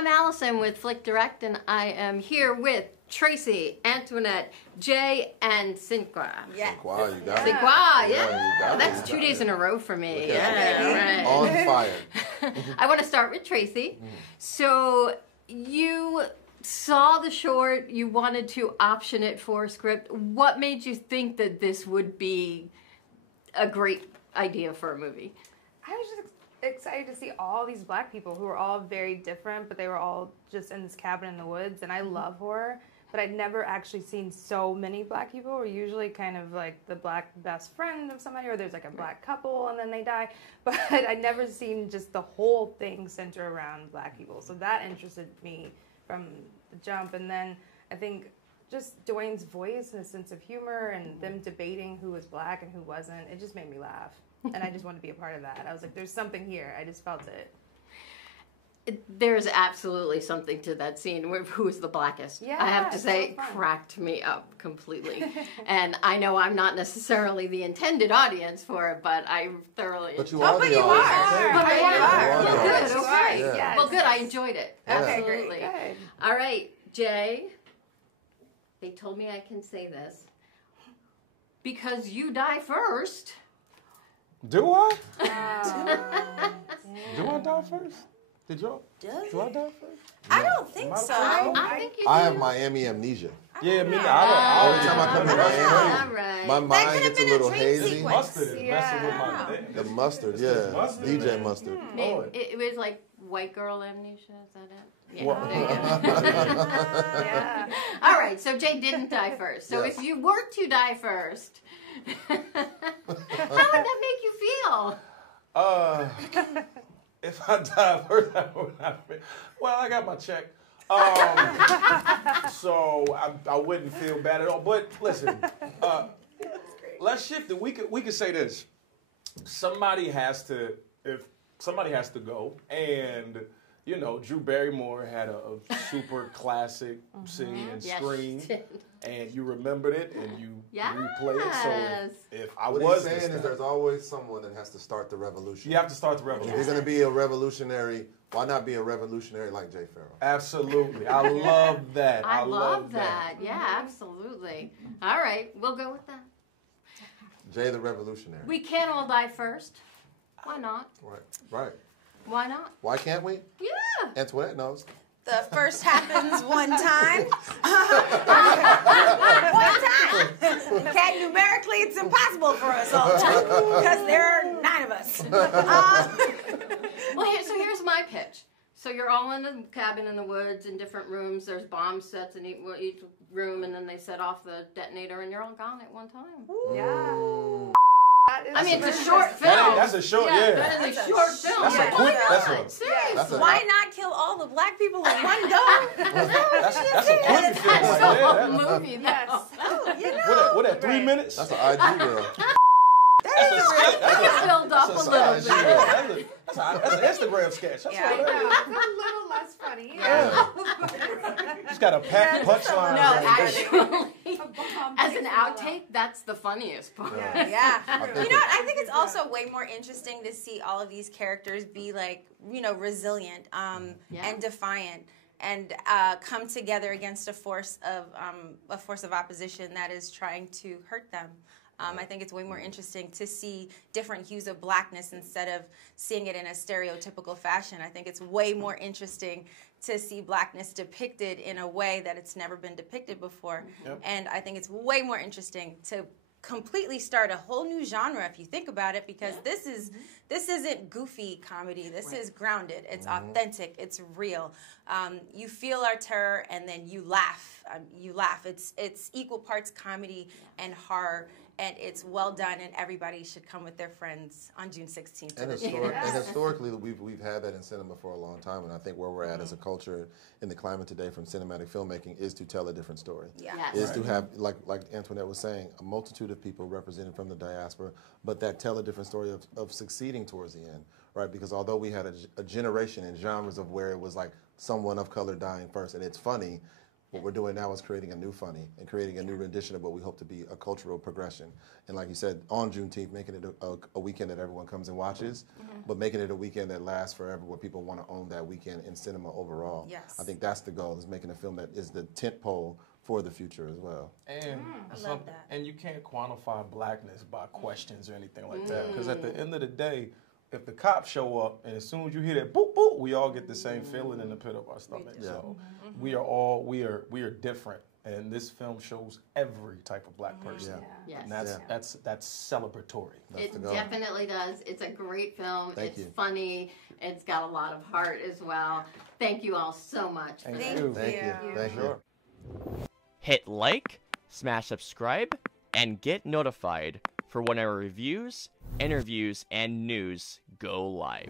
I'm Allison with FlickDirect, and I am here with Tracy, Antoinette, Jay, and Cinqua. Yeah. Cinqua, you got it. Cinqua, You yeah. got it. That's 2 days in a row for me. Look at Yeah, you. right. On fire. I want to start with Tracy. So you saw the short, you wanted to option it for a script. What made you think that this would be a great idea for a movie? I was just excited to see all these black people who were all very different, but they were all just in this cabin in the woods. And I love horror, but I'd never actually seen so many black people. We're usually kind of like the black best friend of somebody, or there's like a black couple and then they die. But I'd never seen just the whole thing center around black people. So that interested me from the jump. And then I think just Dwayne's voice and his sense of humor and them debating who was black and who wasn't, it just made me laugh. And I just wanted to be a part of that. I was like, there's something here. I just felt it. There's absolutely something to that scene with who is the blackest. Yeah, I have to say, so it fun. cracked me up completely. And I know I'm not necessarily the intended audience for it, but I thoroughly But you enjoyed are but the you audience. are. But I You am. are. Well, Yeah. good, You okay. are, Yeah. yes. Well, good, I enjoyed it. Yeah. Okay, Absolutely. great. Good. All right, Jay, they told me I can say this. Because you die first. Do I? Oh. Do I die first? Did y'all? Does Do I die first? I don't think so. I think you do. I have Miami amnesia. Yeah, me. Every time I come to Miami, All right. my mind could've gets a been a little dream hazy. sequence. Mustard is messing with my thing. The mustard, It's yeah. just mustard, DJ man. mustard. It was like white girl amnesia, is that it? Yeah, What? there you go. Yeah. All right, so Jay didn't die first. So Yes. if you were to die first, how would that make you feel? If I die first, I would not. Well, I got my check. So I wouldn't feel bad at all. But listen, let's shift it. We could say this. Somebody has to go, and you know, Drew Barrymore had a super classic scene and Yes, screen, she did. and you remembered it, and you Yes. replay it. So if I What was he's to saying is stop, there's always someone that has to start the revolution. you have to start the If revolution. you're going to be a revolutionary, why not be a revolutionary like Jay Pharoah? Absolutely, I love that. I love that. Yeah, absolutely. All right, we'll go with that. Jay the revolutionary. We can't all die first. Why not? Right. Why not? Why can't we? Yeah. Antoinette knows. The first happens one time. One time. Okay, numerically, it's impossible for us all because there are 9 of us. Well, here's my pitch. So you're all in a cabin in the woods in different rooms. There's bomb sets in each room, and then they set off the detonator, and you're all gone at one time. Yeah. That is I mean, it's a very short nice. film. That's a short, yeah. That is a That's a short film. That's a Why quick. not? That's a. Seriously. That's a- Why not kill all the black people in one go? That's a quick film That's right the there. whole That- movie, though. Yes. Oh, you know. What that 3 Right. minutes? That's an IG girl. That's a sketch. It's filled up a That's a little side bit. That's an Instagram sketch. That's Yeah. what that is. A little less funny. She's got a packed punchline. No, right there. actually, as an outtake, that's the funniest part. Yeah. think You know what? I think it's also way more interesting to see all of these characters be like, you know, resilient Yeah. and defiant and come together against a force of opposition that is trying to hurt them. I think it's way more interesting to see different hues of blackness instead of seeing it in a stereotypical fashion. I think it's way more interesting to see blackness depicted in a way that it's never been depicted before. Yep. And I think it's way more interesting to completely start a whole new genre if you think about it, because this isn't goofy comedy. This is grounded. It's authentic. It's real. You feel our terror and then you laugh. It's equal parts comedy and horror, and it's well done. And everybody should come with their friends on June 16th. to And, the theater. historically, we've had that in cinema for a long time, and I think where we're at as a culture in the climate today from cinematic filmmaking is to tell a different story. Yeah. Yes. Is to have, like Antoinette was saying, a multitude of people represented from the diaspora, but that tell a different story of succeeding towards the end, right? Because although we had a generation in genres of where it was like someone of color dying first, and it's funny, What we're doing now is creating a new funny and creating a new rendition of what we hope to be a cultural progression. And like you said, on Juneteenth, making it a weekend that everyone comes and watches, but making it a weekend that lasts forever, where people want to own that weekend in cinema overall. Yes. I think that's the goal, is making a film that is the tent pole for the future as well. And I love that. And you can't quantify blackness by questions or anything like that. Because at the end of the day, if the cops show up and as soon as you hear that boop boop, we all get the same feeling in the pit of our stomach. So we are different, and this film shows every type of black person. Yes. And that's celebratory. It definitely does. It's a great film. Thank It's you. funny. It's got a lot of heart as well. Thank you all so much. Thank Thank you. Thank you. Thank you. Sure. Hit like, smash subscribe, and get notified for when our reviews, interviews, and news go live.